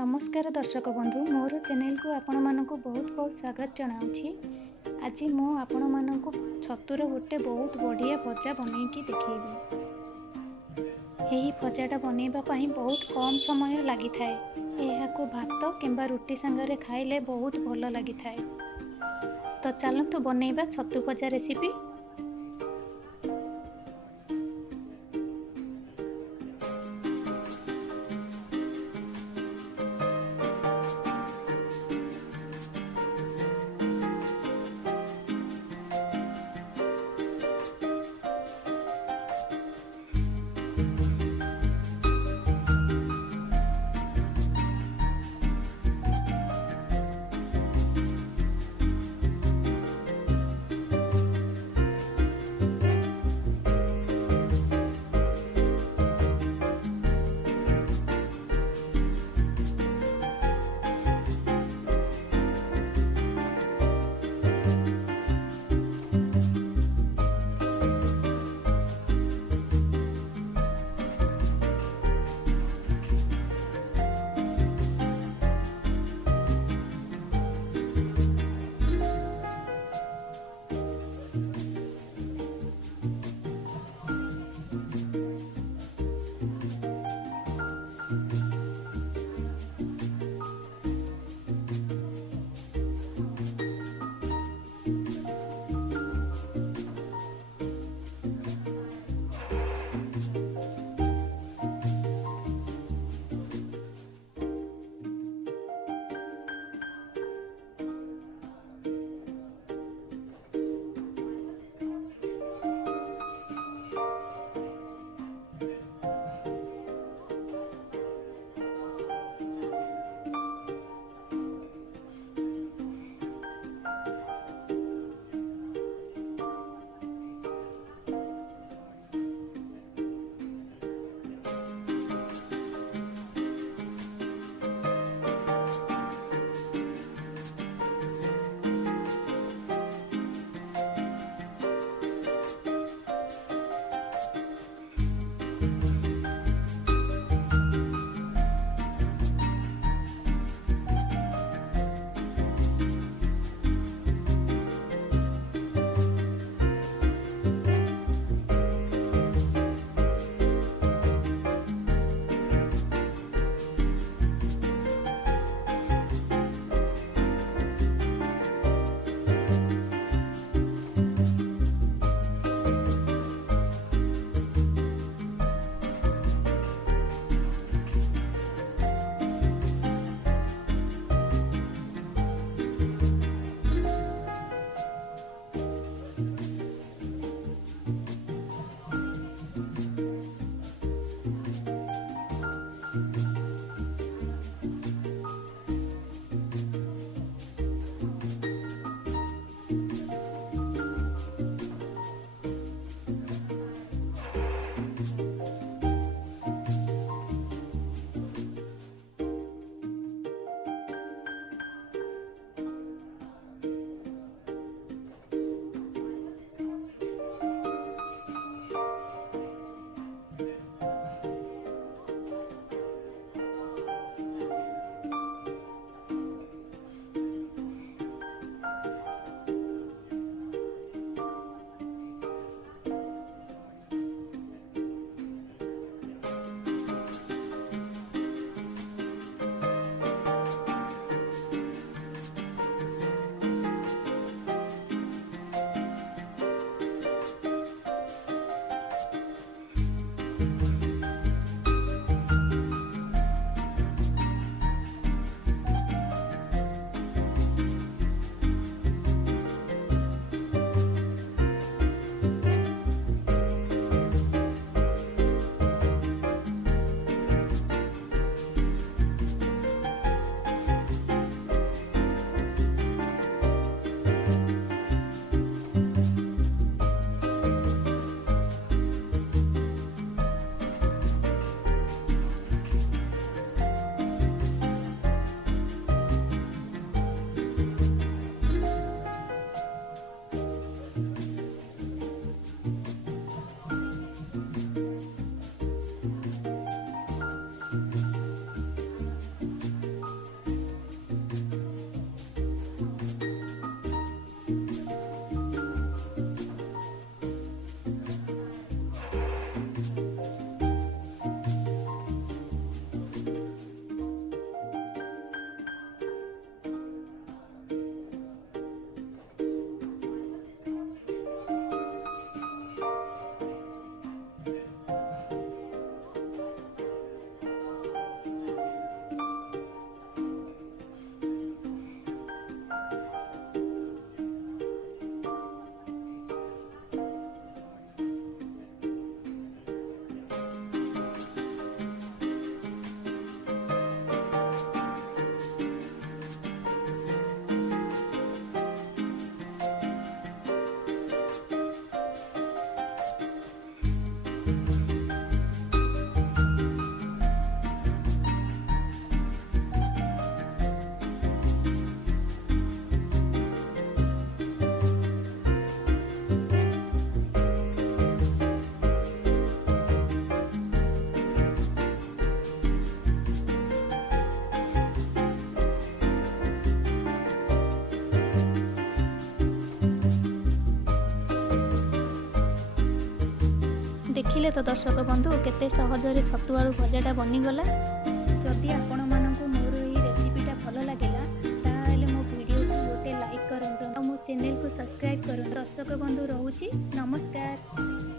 नमस्कार दर्शक बंधु मोर चैनल को आपण मानक बहुत बहुत स्वागत जनाऊँगी। आज मु आपण मानक छतुर गोटे बहुत बढ़िया भजा बनईकी देखिए। यही भजाटा बनैबा पई बहुत कम समय लगी थाए। यह को भात किंबा रुटी संगरे खाइले बहुत भल लगी थाए। तो चलतु बनैबा छतु भजा रेसिपी। देखिले तो दर्शक बंधु केते सहजरे छतु आलू भजाटा बनीगला। जदि आपण मानकु मोर एई रेसिपीटा भल लागेला ताहेले मो वीडियो को गोटे लाइक करंतु और मो चैनल को सब्सक्राइब करंतु। दर्शक बंधु रहूची नमस्कार।